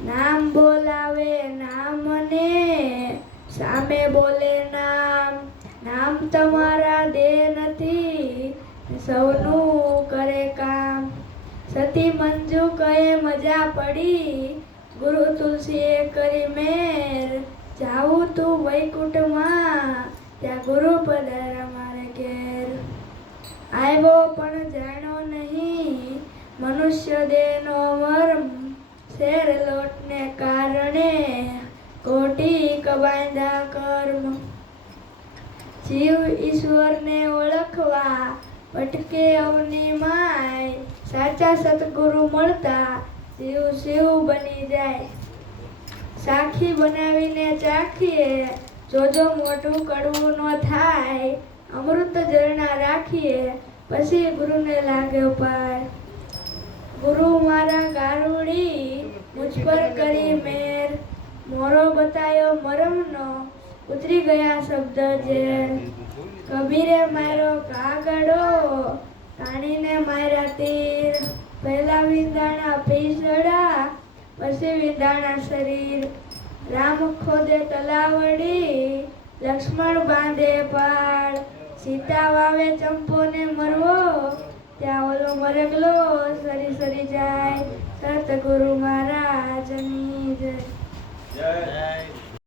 નામ બોલાવે, નામ ને સામે બોલે નામ. નામ તમારા દે નથી, સૌનું કરે કામ. સતી મંજુ કહે મજા પડી, ગુરુ તુલસીએ કરી મેર. જાઉં તું વૈકુંઠમાં, ત્યાં ગુરુ પધારા મારે ઘેર. આવ્યો પણ જાણો નહીં, મનુષ્ય દેહનો મર્મ કોટી કર્મ. જીવ ઈશ્વરને ઓળખવા, ભટકે અવની માય, સાચા સતગુરુ મળતા જીવ શિવ બની જાય. સાખી બનાવીને ચાખીએ, જોજો મોઢું કડવું ન થાય. અમૃત ઝરણા રાખીએ, પછી ગુરુને લાગે પાર. ગુરુ મારા ગારુડી મુજ પર કરી મેર બતાયો, મરમનો ઉતરી ગયા શબ્દ જે કબીરે માર્યો કાગડો તાણીને માર્યા તીર. પહેલા વિંધાણા પીસડા પછી વિંધાણા શરીર. રામ ખોદે તલાવડી, લક્ષ્મણ બાંધે પાળ. સીતા વાવે ચંપોને મરવો, ત્યાં ઓલો મરગલો સરી સરી જાય. સતગુરુ મહારાજની જય જય